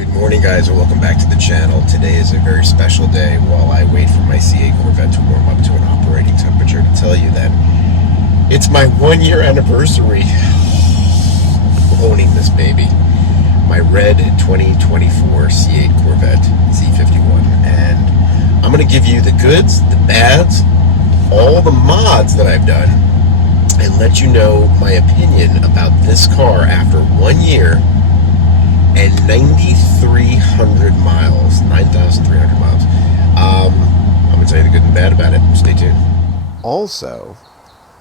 Good morning, guys, and welcome back to the channel. Today is a very special day while I wait for my C8 Corvette to warm up to an operating temperature to tell you that it's my 1-year anniversary of owning this baby. My red 2024 C8 Corvette Z51. And I'm going to give you the goods, the bads, all the mods that I've done, and let you know my opinion about this car after 1 year and 9,300 miles, 9,300 miles. I'm going to tell you the good and bad about it. Stay tuned. Also,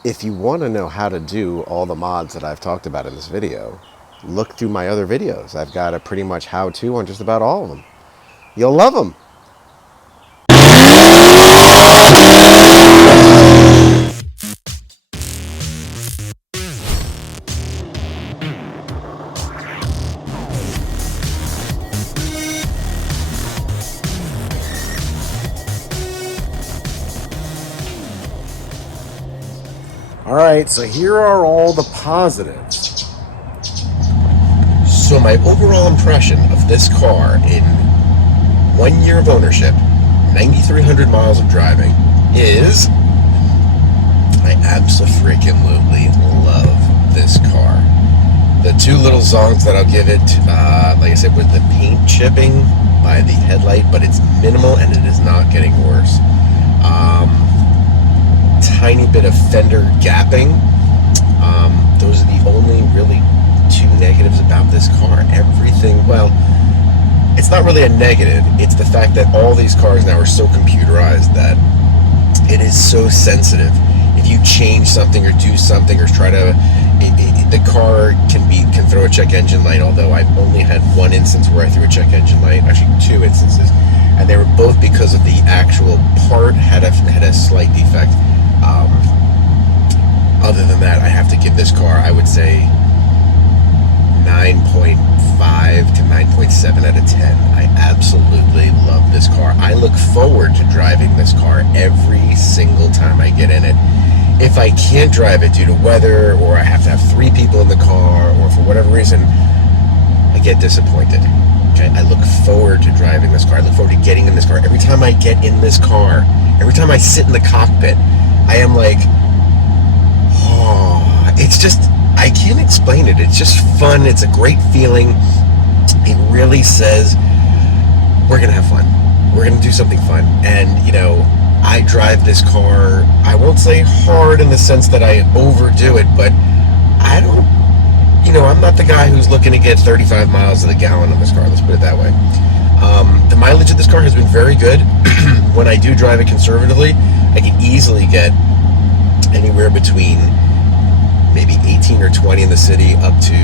if you want to know how to do all the mods that I've talked about in this video, look through my other videos. I've got a pretty much how-to on just about all of them. You'll love them. Alright, so here are all the positives. So my overall impression of this car in 1 year of ownership, 9,300 miles of driving, is I absolutely love this car. The two little zonks that I'll give it, like I said, was the paint chipping by the headlight, but it's minimal and it is not getting worse. Tiny bit of fender gapping. Those are the only really two negatives about this car. Everything, well, it's not really a negative. It's the fact that all these cars now are so computerized that it is so sensitive. If you change something or do something or try to, the car can throw a check engine light. Although I've only had one instance where I threw a check engine light, actually two instances, and they were both because of the actual part had a slight defect. Other than that, I have to give this car, I would say, 9.5 to 9.7 out of 10. I absolutely love this car. I look forward to driving this car every single time I get in it. If I can't drive it due to weather, or I have to have 3 people in the car, or for whatever reason, I get disappointed. Okay, I look forward to driving this car. I look forward to getting in this car. Every time I get in this car, every time I sit in the cockpit, I am like, oh, it's just, I can't explain it. It's just fun. It's a great feeling. It really says, we're going to have fun. We're going to do something fun. And, you know, I drive this car, I won't say hard in the sense that I overdo it, but I don't, you know, I'm not the guy who's looking to get 35 miles to the gallon on this car. Let's put it that way. The mileage of this car has been very good. When I do drive it conservatively, I can easily get anywhere between maybe 18 or 20 in the city up to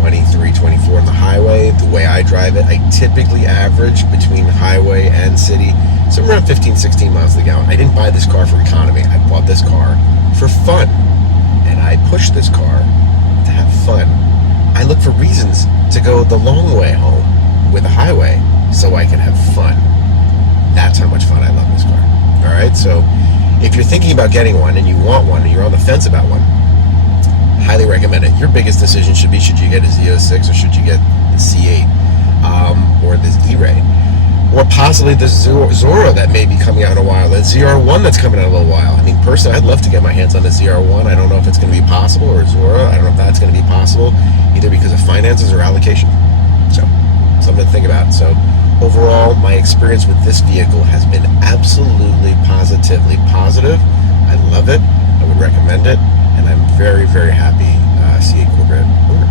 23, 24 on the highway. The way I drive it, I typically average between highway and city somewhere around 15, 16 miles to the gallon. I didn't buy this car for economy. I bought this car for fun. And I push this car to have fun. I look for reasons to go the long way home with a highway so I can have fun. That's how much fun I love this car. Alright, so if you're thinking about getting one and you want one and you're on the fence about one, highly recommend it. Your biggest decision should be, should you get a Z06 or should you get the C8 or this E-Ray? Or possibly the Zora that may be coming out in a while, the ZR1 that's coming out in a little while. I mean, personally, I'd love to get my hands on the ZR1. I don't know if it's going to be possible, or Zora. I don't know if that's going to be possible, either because of finances or allocation. So, something to think about. So, overall, my experience with this vehicle has been absolutely, positively positive. I love it. I would recommend it. And I'm very, very happy C8 Corvette owner.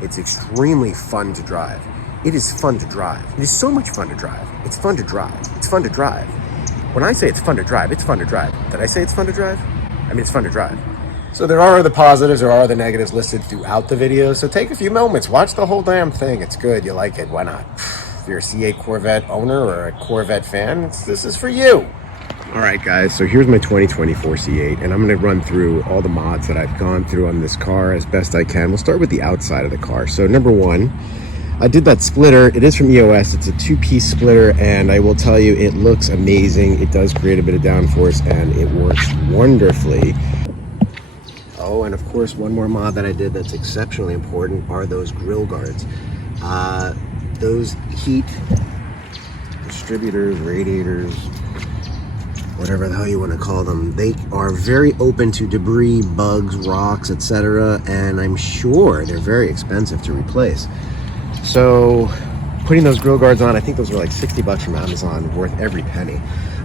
It's extremely fun to drive. It is fun to drive. It is so much fun to drive. It's fun to drive. It's fun to drive. When I say it's fun to drive, it's fun to drive. Did I say it's fun to drive? I mean, it's fun to drive. So there are the positives, there are the negatives listed throughout the video. So take a few moments, watch the whole damn thing. It's good. You like it. Why not? If you're a C8 Corvette owner or a Corvette fan, this is for you. Alright guys, so here's my 2024 C8, and I'm going to run through all the mods that I've gone through on this car as best I can. We'll start with the outside of the car. So number one, I did that splitter. It is from EOS. It's a 2-piece splitter, and I will tell you, it looks amazing. It does create a bit of downforce, and it works wonderfully. Oh, and of course, one more mod that I did that's exceptionally important are those grill guards. those heat distributors, radiators, whatever the hell you want to call them, they are very open to debris, bugs, rocks, etc. And I'm sure they're very expensive to replace. So putting those grill guards on, I think those were like 60 bucks from Amazon, worth every penny.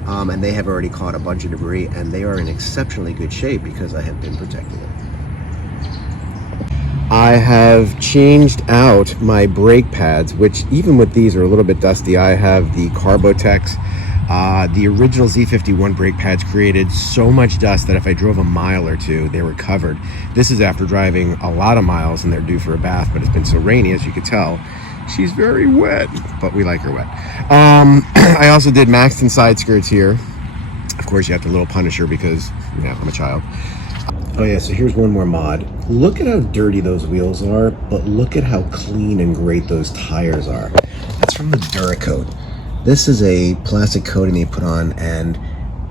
And they have already caught a bunch of debris, and they are in exceptionally good shape because I have been protecting them. I have changed out my brake pads, which even with these are a little bit dusty. I have the Carbotechs. The original Z51 brake pads created so much dust that if I drove a mile or two, they were covered. This is after driving a lot of miles and they're due for a bath, but it's been so rainy, as you could tell. She's very wet, but we like her wet. I also did maxed in side skirts here. Of course, you have the little Punisher because, you know, I'm a child. Oh yeah, so here's one more mod. Look at how dirty those wheels are, but look at how clean and great those tires are. That's from the Duracoat. This is a plastic coating they put on, and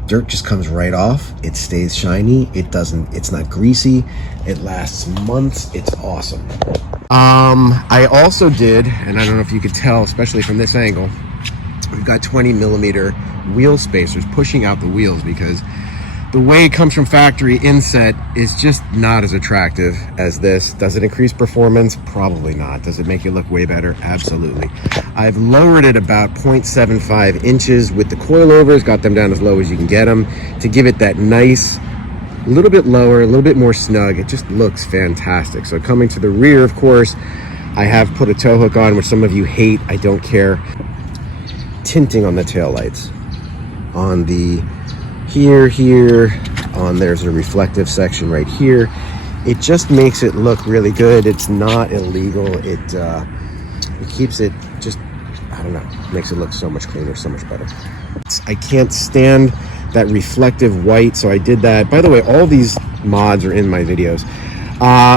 dirt just comes right off. It stays shiny. It's not greasy. It lasts months. It's awesome. I also did, and I don't know if you could tell, especially from this angle, we've got 20mm wheel spacers pushing out the wheels because the way it comes from factory inset is just not as attractive as this. Does it increase performance? Probably not. Does it make it look way better? Absolutely. I've lowered it about 0.75 inches with the coilovers, got them down as low as you can get them to give it that nice, a little bit lower, a little bit more snug. It just looks fantastic. So coming to the rear, of course, I have put a tow hook on, which some of you hate. I don't care. Tinting on the taillights. On the here, there's a reflective section right here. It just makes it look really good. It's not illegal. It keeps it just, I don't know, makes it look so much cleaner, so much better. I can't stand that reflective white, so I did that. By the way, all these mods are in my videos.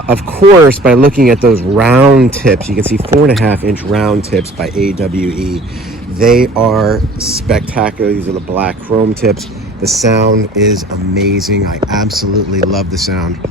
Of course, by looking at those round tips, you can see 4.5-inch round tips by AWE. They are spectacular. These are the black chrome tips. The sound is amazing. I absolutely love the sound.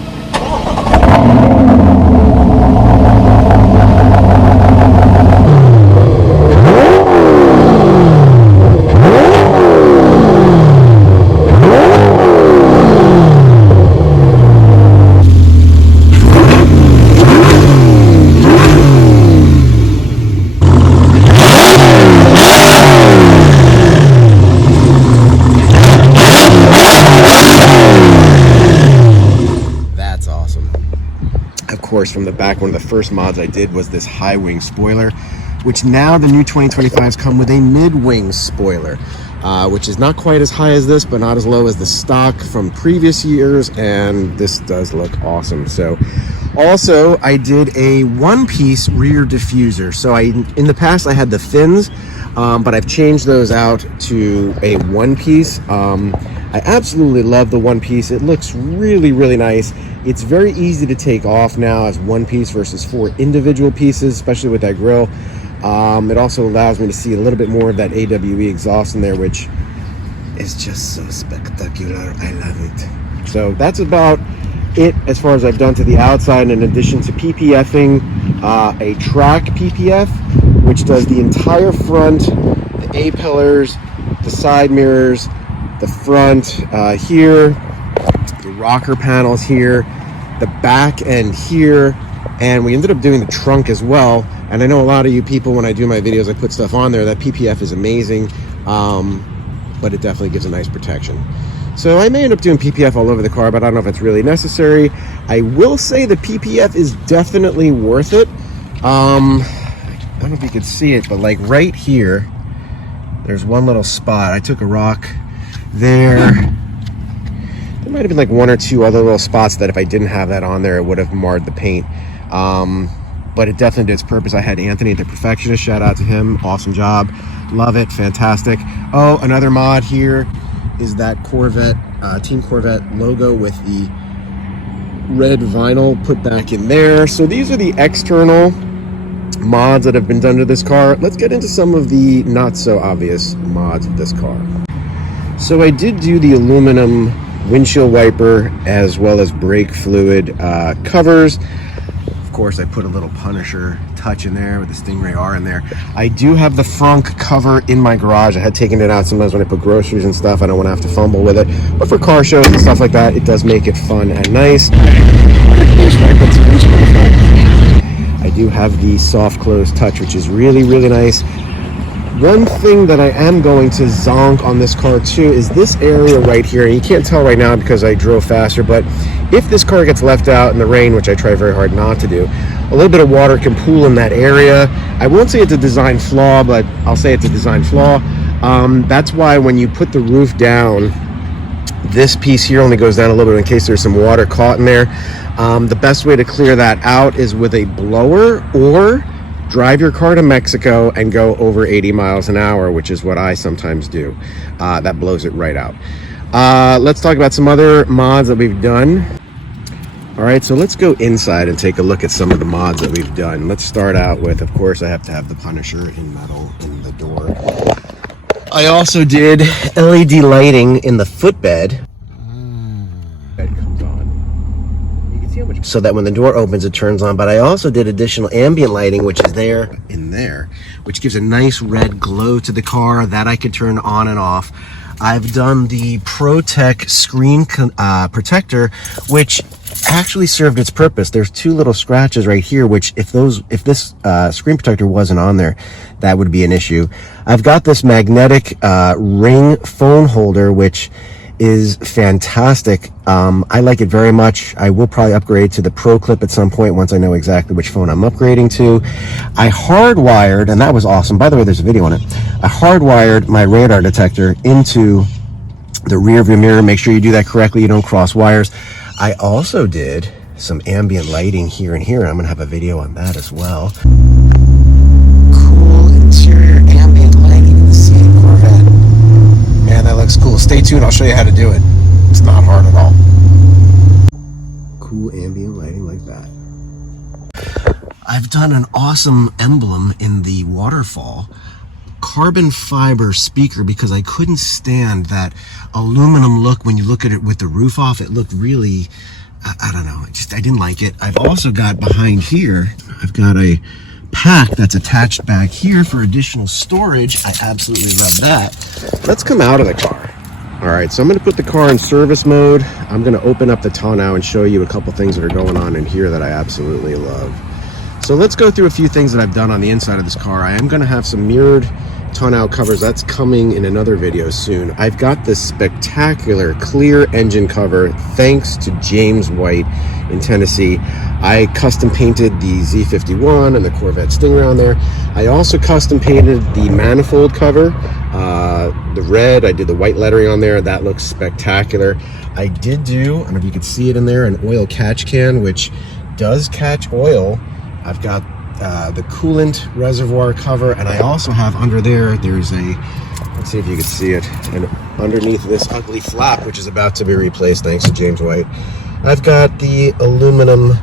Course, from the back, one of the first mods I did was this high wing spoiler, which now the new 2025s come with a mid-wing spoiler, which is not quite as high as this, but not as low as the stock from previous years, and this does look awesome. So also I did a one-piece rear diffuser. So in the past I had the fins, but I've changed those out to a one-piece. I absolutely love the one piece. It looks really, really nice. It's very easy to take off now as one piece versus 4 individual pieces, especially with that grill. It also allows me to see a little bit more of that AWE exhaust in there, which is just so spectacular. I love it. So that's about it as far as I've done to the outside, in addition to PPFing a track PPF, which does the entire front, the A-pillars, the side mirrors, the front here, the rocker panels here, the back end here, and we ended up doing the trunk as well. And I know a lot of you people, when I do my videos, I put stuff on there. That PPF is amazing, but it definitely gives a nice protection. So I may end up doing PPF all over the car, but I don't know if it's really necessary. I will say the PPF is definitely worth it. I don't know if you could see it, but like right here, there's one little spot. I took a rock there. There might have been like 1 or 2 other little spots that if I didn't have that on there, it would have marred the paint. But it definitely did its purpose. I had Anthony at the Perfectionist, shout out to him, awesome job, love it, fantastic. Oh, another mod here is that Corvette, Team Corvette logo with the red vinyl put back in there. So these are the external mods that have been done to this car. Let's get into some of the not so obvious mods of this car. So I did do the aluminum windshield wiper as well as brake fluid covers. Of course, I put a little Punisher touch in there with the Stingray R in there. I do have the frunk cover in my garage. I had taken it out sometimes when I put groceries and stuff. I don't want to have to fumble with it. But for car shows and stuff like that, it does make it fun and nice. I do have the soft close touch, which is really, really nice. One thing that I am going to zonk on this car too is this area right here. And you can't tell right now because I drove faster, but if this car gets left out in the rain, which I try very hard not to do, a little bit of water can pool in that area. I won't say it's a design flaw, but I'll say it's a design flaw. That's why when you put the roof down, this piece here only goes down a little bit in case there's some water caught in there. The best way to clear that out is with a blower, or drive your car to Mexico and go over 80 miles an hour, which is what I sometimes do. That blows it right out. Let's talk about some other mods that we've done. All right, so let's go inside and take a look at some of the mods that we've done. Let's start out with, of course, I have to have the Punisher in metal in the door. I also did LED lighting in the footbed. Bed comes on. You can see how much, so that when the door opens, it turns on. But I also did additional ambient lighting, which is there in there, which gives a nice red glow to the car that I could turn on and off. I've done the ProTech screen protector, which actually served its purpose. There's two little scratches right here, which if this screen protector wasn't on there, that would be an issue. I've got this magnetic ring phone holder, which is fantastic. I like it very much. I will probably upgrade to the Pro Clip at some point once I know exactly which phone I'm upgrading to. I hardwired, and that was awesome. By the way, there's a video on it. I hardwired my radar detector into the rear view mirror. Make sure you do that correctly. You don't cross wires. I also did some ambient lighting here and here. I'm going to have a video on that as well. Cool interior ambient lighting in the C8 Corvette. Man, that looks cool. Stay tuned. I'll show you how to do it. It's not hard at all. Cool ambient lighting like that. I've done an awesome emblem in the waterfall. Carbon fiber speaker, because I couldn't stand that aluminum look when you look at it with the roof off. It looked really, I don't know, I didn't like it. I've also got behind here, I've got a pack that's attached back here for additional storage. I absolutely love that. Let's come out of the car. All right, so I'm going to put the car in service mode. I'm going to open up the tonneau and show you a couple things that are going on in here that I absolutely love. So let's go through a few things that I've done on the inside of this car. I am going to have some mirrored tonneau covers. That's coming in another video soon. I've got this spectacular clear engine cover thanks to James White in Tennessee. I custom painted the Z51 and the Corvette Stingray on there. I also custom painted the manifold cover, the red. I did the white lettering on there. That looks spectacular. I did do, I don't know if you can see it in there, an oil catch can, which does catch oil. I've got the coolant reservoir cover, and I also have under there's a, let's see if you can see it, and underneath this ugly flap, which is about to be replaced thanks to James White, I've got the aluminum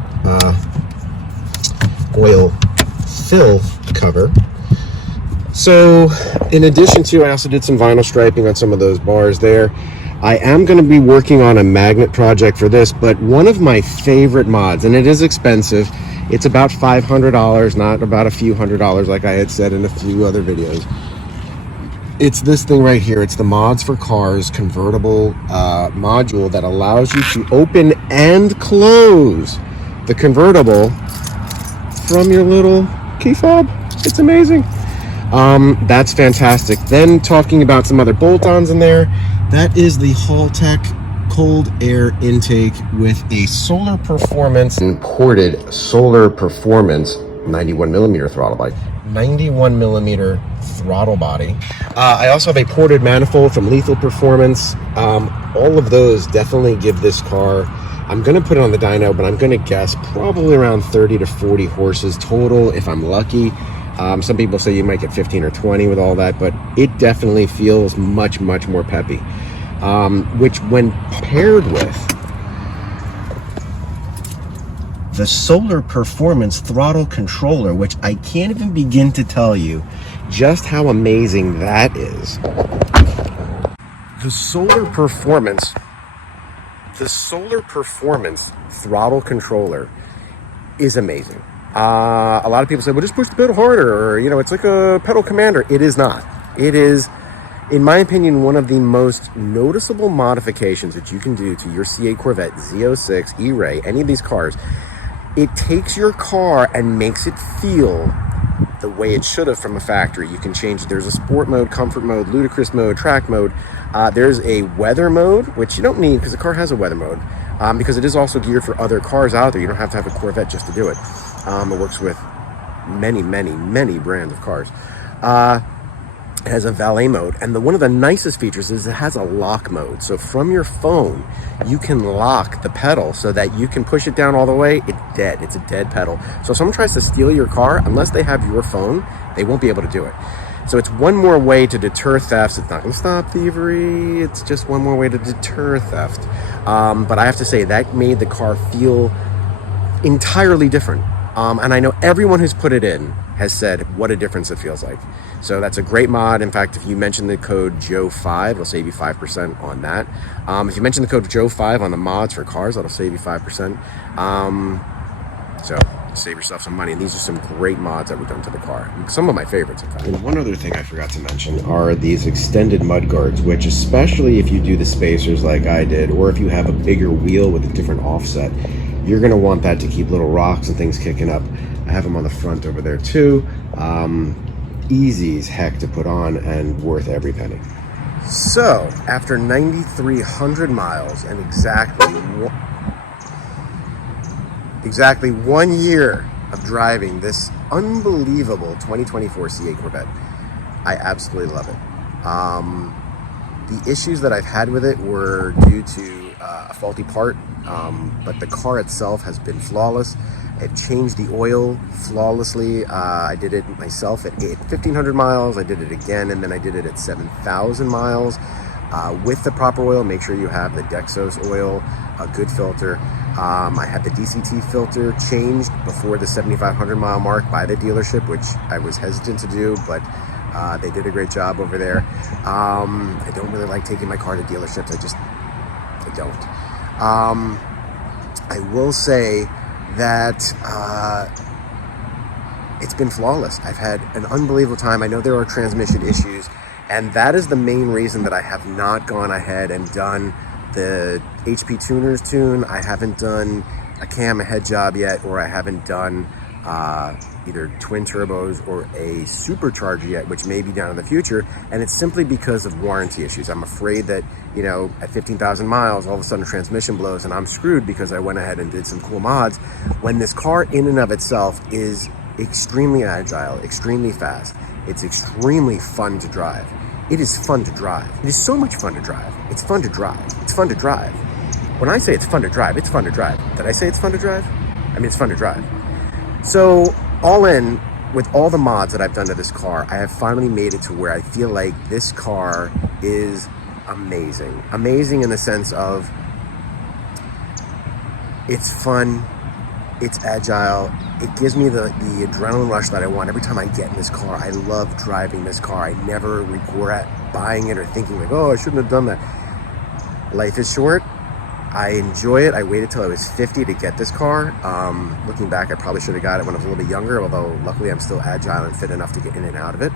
oil fill cover. So in addition to, I also did some vinyl striping on some of those bars there. I am going to be working on a magnet project for this, but one of my favorite mods, and it is expensive, it's about $500, not about a few $100s like I had said in a few other videos. It's this thing right here. It's the Mods for Cars convertible module that allows you to open and close the convertible from your little key fob. It's amazing. That's fantastic. Then talking about some other bolt-ons in there, that is the Haltech cold air intake with a Solar Performance imported Solar Performance 91mm throttle body. 91mm throttle body. I also have a ported manifold from Lethal Performance. All of those definitely give this car, I'm going to put it on the dyno, but I'm going to guess probably around 30 to 40 horses total if I'm lucky. Some people say you might get 15 or 20 with all that, but it definitely feels much, much more peppy. Which when paired with the Solar Performance throttle controller, which I can't even begin to tell you just how amazing that is. The Solar Performance throttle controller is amazing. A lot of people say, well, just push the pedal harder, or, you know, it's like a pedal commander. It is not. It is, in my opinion, one of the most noticeable modifications that you can do to your C8 Corvette, Z06, E-Ray, any of these cars. It takes your car and makes it feel the way it should have from a factory. You can change, there's a sport mode, comfort mode, ludicrous mode, track mode. There's a weather mode, which you don't need because the car has a weather mode, because it is also geared for other cars out there. You don't have to have a Corvette just to do it. It works with many, many, many brands of cars. It has a valet mode, and one of the nicest features is it has a lock mode. So from your phone, you can lock the pedal so that you can push it down all the way. It's dead. It's a dead pedal. So if someone tries to steal your car, unless they have your phone, they won't be able to do it. So it's one more way to deter thefts. It's not going to stop thievery. It's just one more way to deter theft. But I have to say, that made the car feel entirely different. And I know everyone who's put it in has said what a difference it feels like. So that's a great mod. In fact, if you mention the code Joe5, it'll save you 5% on that. If you mention the code Joe5 on the mods for cars, that'll save you 5%. So save yourself some money. And these are some great mods that we've done to the car. Some of my favorites, in fact. And one other thing I forgot to mention are these extended mud guards, which, especially if you do the spacers like I did, or if you have a bigger wheel with a different offset, you're going to want that to keep little rocks and things kicking up. I have them on the front over there too. Easy as heck to put on and worth every penny. So, after 9,300 miles and exactly 1 year of driving this unbelievable 2024 C8 Corvette, I absolutely love it. The issues that I've had with it were due to a faulty part, but the car itself has been flawless. It changed the oil flawlessly. I did it myself at 1,500 miles. I did it again, and then I did it at 7,000 miles with the proper oil. Make sure you have the Dexos oil, a good filter. I had the DCT filter changed before the 7,500 mile mark by the dealership, which I was hesitant to do, but they did a great job over there. I don't really like taking my car to dealerships. I don't. I will say that it's been flawless. I've had an unbelievable time. I know there are transmission issues, and that is the main reason that I have not gone ahead and done the HP Tuners tune. I haven't done a cam, a head job yet, or I haven't done either twin turbos or a supercharger yet, which may be down in the future, and it's simply because of warranty issues. I'm afraid that, you know, at 15,000 miles, all of a sudden transmission blows and I'm screwed because I went ahead and did some cool mods, when this car in and of itself is extremely agile, extremely fast. It's extremely fun to drive. It is fun to drive. It is so much fun to drive. It's fun to drive. It's fun to drive. When I say it's fun to drive, it's fun to drive. Did I say it's fun to drive? I mean, it's fun to drive. So, all in, with all the mods that I've done to this car, I have finally made it to where I feel like this car is amazing. Amazing in the sense of it's fun, it's agile, it gives me the adrenaline rush that I want every time I get in this car. I love driving this car. I never regret buying it or thinking like, oh, I shouldn't have done that. Life is short. I enjoy it. I waited till I was 50 to get this car. Looking back, I probably should have got it when I was a little bit younger, although luckily I'm still agile and fit enough to get in and out of it.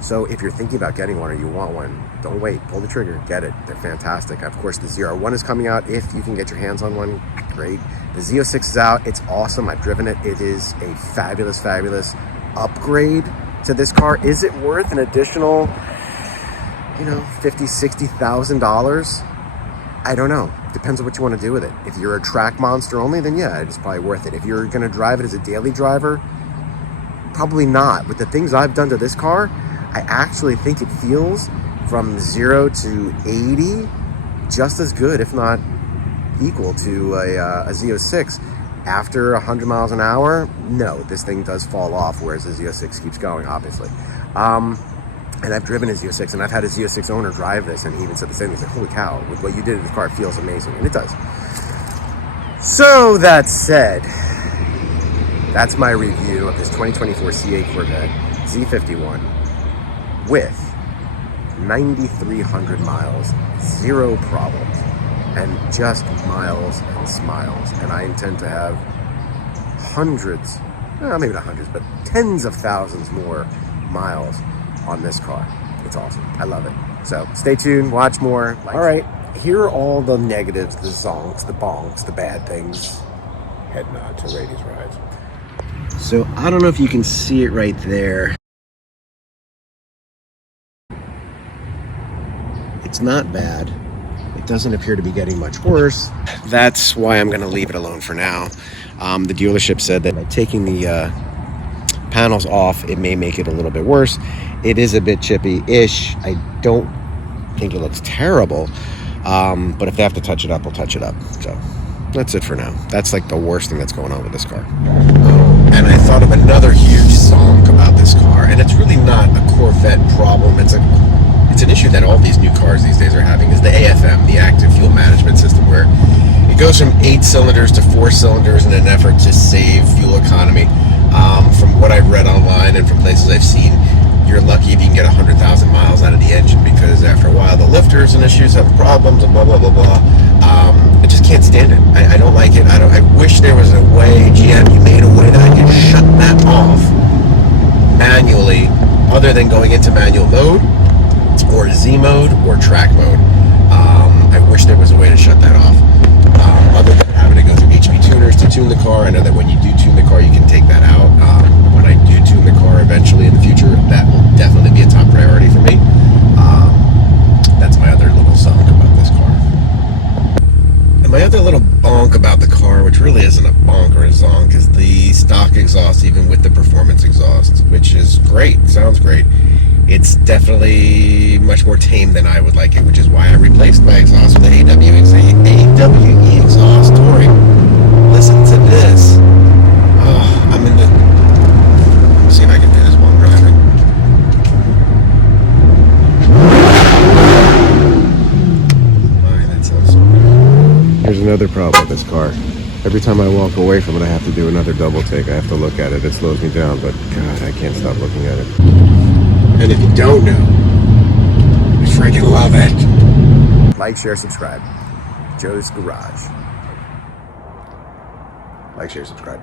So if you're thinking about getting one or you want one, don't wait. Pull the trigger. Get it. They're fantastic. Of course, the ZR1 is coming out. If you can get your hands on one, great. The Z06 is out. It's awesome. I've driven it. It is a fabulous, fabulous upgrade to this car. Is it worth an additional, you know, $50,000, $60,000? I don't know. Depends on what you want to do with it. If you're a track monster only, then yeah, it's probably worth it. If you're going to drive it as a daily driver, probably not. With the things I've done to this car, I actually think it feels from 0 to 80 just as good, if not equal to a Z06. After 100 miles an hour, no, this thing does fall off, whereas the Z06 keeps going, obviously. And I've driven a Z06, and I've had a Z06 owner drive this, and he even said the same. He's like, holy cow, with what you did to the car, it feels amazing, and it does. So that said, that's my review of this 2024 C8 Corvette Z51 with 9,300 miles, 0 problems, and just miles and smiles. And I intend to have hundreds, maybe not hundreds, but tens of thousands more miles on this car. It's awesome. I love it. So stay tuned, watch more. All right, here are all the negatives, the zonks, the bonks, the bad things. Head nod to Rady's Rides. So I don't know if you can see it right there. It's not bad. It doesn't appear to be getting much worse. That's why I'm going to leave it alone for now. The dealership said that by taking the panels off, it may make it a little bit worse. It is a bit chippy-ish. I don't think it looks terrible, but if they have to touch it up, we'll touch it up. So that's it for now. That's like the worst thing that's going on with this car. And I thought of another huge zonk about this car, and it's really not a Corvette problem. It's an issue that all these new cars these days are having, is the AFM, the active fuel management system, where it goes from 8 cylinders to 4 cylinders in an effort to save fuel economy. From what I've read online and from places I've seen, you're lucky if you can get 100,000 miles out of the engine, because after a while the lifters and issues have problems and blah blah blah blah. I just can't stand it. I don't like it. I wish there was a way, GM, you made a way that I could shut that off manually, other than going into manual mode or Z mode or track mode. I wish there was a way to shut that off, other than having to go through HP tuners to tune the car. I know that when you do tune the car, you can take that out. When I do tune the car eventually in the future, that will definitely be a top priority for me. That's my other little zonk about this car. And my other little bonk about the car, which really isn't a bonk or a zonk, is the stock exhaust, even with the performance exhaust, which is great. Sounds great. It's definitely much more tame than I would like it, which is why I replaced my exhaust with an AWE exhaust. Tori, listen to this. Oh, I'm in the... Let's see if I can do this while I'm driving. That sounds so good. Here's another problem with this car. Every time I walk away from it, I have to do another double take. I have to look at it. It slows me down, but God, I can't stop looking at it. And if you don't know, I freaking love it. Like, share, subscribe. Joe's Garage. Like, share, subscribe.